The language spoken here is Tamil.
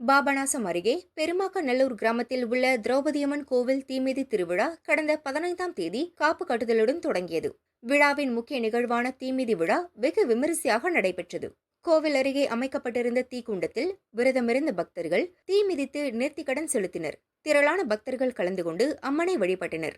பாபநாசம் அருகே பெருமாக்கநல்லூர் கிராமத்தில் உள்ள திரௌபதியம்மன் கோவில் தீமிதி திருவிழா கடந்த பதினைந்தாம் தேதி காப்பு கட்டுதலுடன் தொடங்கியது. விழாவின் முக்கிய நிகழ்வான தீமிதி விழா வெகு விமரிசையாக நடைபெற்றது. கோவில் அருகே அமைக்கப்பட்டிருந்த தீக்குண்டத்தில் விரதமிருந்த பக்தர்கள் தீ மிதித்து நேர்த்திக்கடன் செலுத்தினர். திரளான பக்தர்கள் கலந்து கொண்டு அம்மனை வழிபட்டனர்.